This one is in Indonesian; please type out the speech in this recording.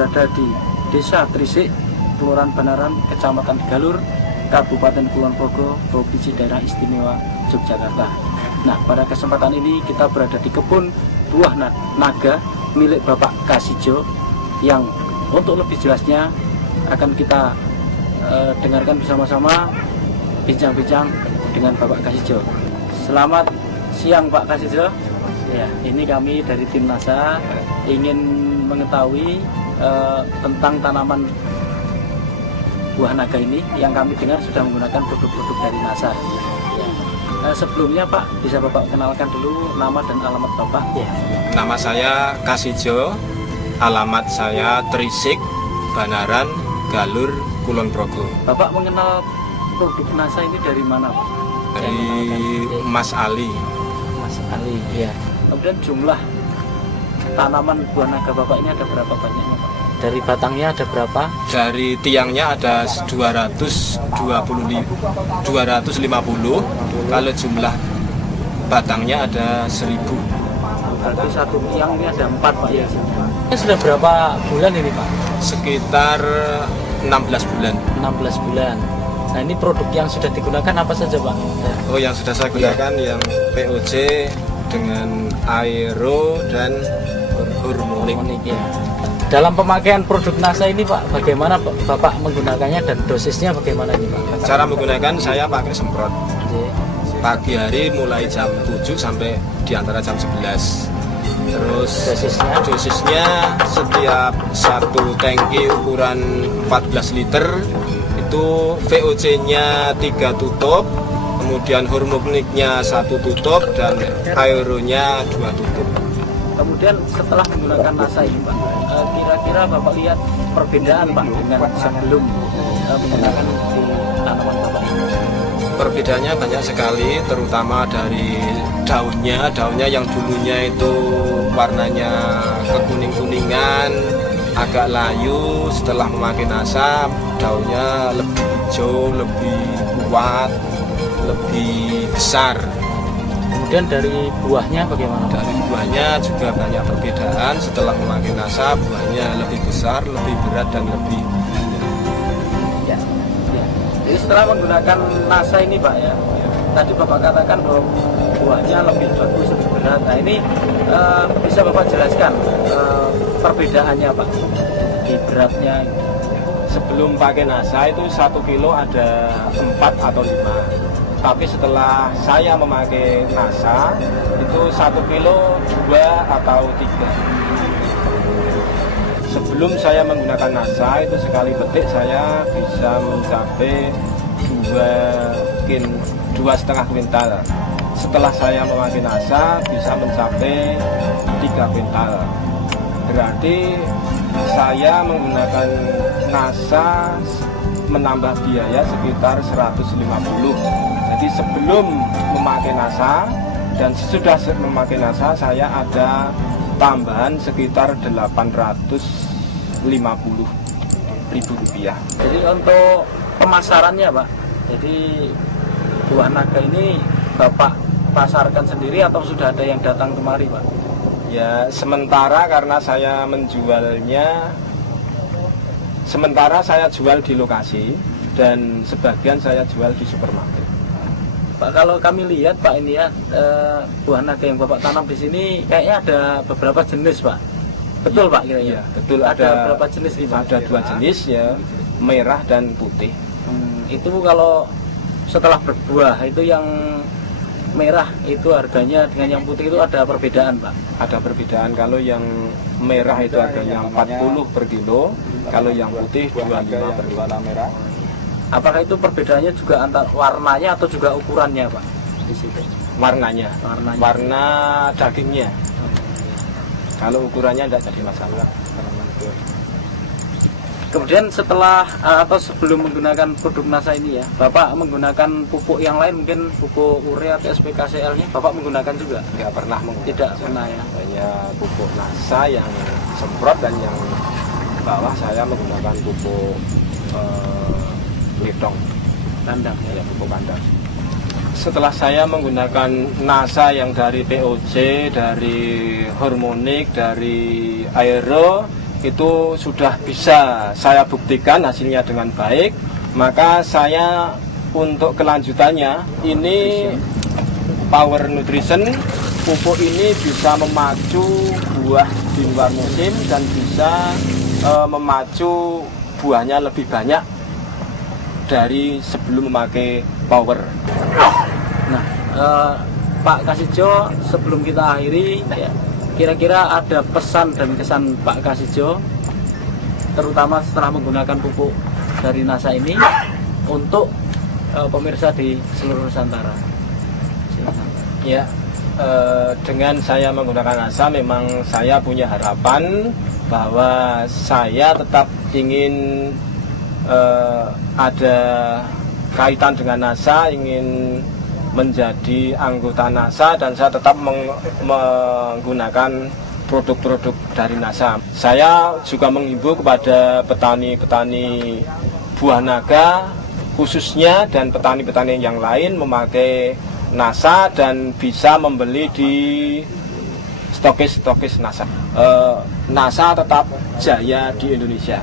berada di Desa Trisik, Kelurahan Banaran, Kecamatan Galur, Kabupaten Kulon Progo, Provinsi Daerah Istimewa Yogyakarta. Nah, pada kesempatan ini kita berada di kebun buah naga milik Bapak Kasijo, yang untuk lebih jelasnya akan kita dengarkan bersama-sama bincang-bincang dengan Bapak Kasijo. Selamat siang Pak Kasijo. Ya, ini kami dari tim NASA ingin mengetahui tentang tanaman buah naga ini yang kami dengar sudah menggunakan produk-produk dari NASA. Ya. Sebelumnya Pak, bisa Bapak kenalkan dulu nama dan alamat Bapak? Ya. Nama saya Kasijo, alamat saya Trisik, Banaran, Galur, Kulon Progo. Bapak mengenal produk NASA ini dari mana Pak? Dari Mas Ali. Mas Ali, ya. Kemudian jumlah tanaman buah naga Bapak ini ada berapa banyaknya Pak? Dari batangnya ada berapa? Dari tiangnya ada 250. Kalau jumlah batangnya ada 1000. Berarti satu tiang ini ada 4 Pak ya? Ini sudah berapa bulan ini Pak? Sekitar 16 bulan. 16 bulan. Nah, ini produk yang sudah digunakan apa saja Pak? Oh, yang sudah saya gunakan yang POC dengan aero dan hormonik. Ya. Dalam pemakaian produk NASA ini Pak, bagaimana Bapak menggunakannya dan dosisnya bagaimana ini Pak? Cara menggunakan saya pakai semprot. Pagi hari mulai jam 7 sampai di antara jam 11. Terus dosisnya setiap satu tangki ukuran 14 liter itu VOC-nya 3 tutup, kemudian hormoniknya 1 tutup dan aeronya 2 tutup. Kemudian setelah menggunakan NASA ini Pak, kira-kira Bapak lihat perbedaan Pak dengan sebelum menggunakan di tanaman Bapak ini? Perbedaannya banyak sekali, terutama dari daunnya yang dulunya itu warnanya kekuning-kuningan, agak layu. Setelah memakai NASA, daunnya lebih hijau, lebih kuat, lebih besar. Kemudian dari buahnya bagaimana? Dari buahnya juga banyak perbedaan. Setelah memakai NASA, buahnya lebih besar, lebih berat dan lebih ya. Jadi setelah menggunakan NASA ini Pak ya, tadi Bapak katakan bahwa buahnya lebih bagus, lebih berat. Nah ini bisa Bapak jelaskan perbedaannya Pak di beratnya? Sebelum pakai NASA itu 1 kilo ada 4 atau 5. Tapi setelah saya memakai NASA itu 1 kilo 2 atau 3. Sebelum saya menggunakan NASA itu sekali petik saya bisa mencapai 2,5 kuintal. Setelah saya memakai NASA bisa mencapai 3 kuintal. Berarti saya menggunakan NASA menambah biaya sekitar 150. Jadi sebelum memakai NASA dan sesudah memakai NASA saya ada tambahan sekitar 850.000 rupiah. Jadi untuk pemasarannya Pak, jadi buah naga ini Bapak pasarkan sendiri atau sudah ada yang datang kemari Pak? Ya, sementara karena saya menjualnya, sementara saya jual di lokasi dan sebagian saya jual di supermarket. Pak, kalau kami lihat Pak ini ya, buah naga yang Bapak tanam di sini kayaknya ada beberapa jenis Pak. Betul Pak kira-kira? Ya, betul. Ada berapa jenis ini Pak? Ada 2 jenis ya, merah dan putih. Itu kalau setelah berbuah itu yang merah itu harganya dengan yang putih itu ada perbedaan Pak? Ada perbedaan, kalau yang merah itu harganya 40 per kilo, kalau yang putih 25 per kilo. Apakah itu perbedaannya juga antar warnanya atau juga ukurannya Pak? Di situ. Warna dagingnya. Kalau ukurannya tidak jadi masalah. Kemudian setelah atau sebelum menggunakan produk NASA ini ya, Bapak menggunakan pupuk yang lain, mungkin pupuk urea atau SPKCL-nya Bapak menggunakan juga? Tidak pernah menggunakan. Tidak pernah ya. Hanya pupuk NASA yang semprot, dan yang bawah saya menggunakan pupuk lidong, kandang ya, pupuk kandang. Setelah saya menggunakan NASA yang dari POC, dari hormonik, dari aero, itu sudah bisa saya buktikan hasilnya dengan baik, maka saya untuk kelanjutannya ini Power Nutrition, pupuk ini bisa memacu buah di luar musim dan bisa memacu buahnya lebih banyak dari sebelum memakai Power. Nah, Pak Kasijo, sebelum kita akhiri, ya, kira-kira ada pesan dan kesan Pak Kasijo, terutama setelah menggunakan pupuk dari NASA ini untuk pemirsa di seluruh Nusantara. Silakan. Ya, dengan saya menggunakan NASA, memang saya punya harapan bahwa saya tetap ingin ada kaitan dengan NASA, ingin menjadi anggota NASA, dan saya tetap menggunakan produk-produk dari NASA. Saya juga menghimbau kepada petani-petani buah naga khususnya dan petani-petani yang lain memakai NASA dan bisa membeli di stokis-stokis NASA. NASA tetap jaya di Indonesia.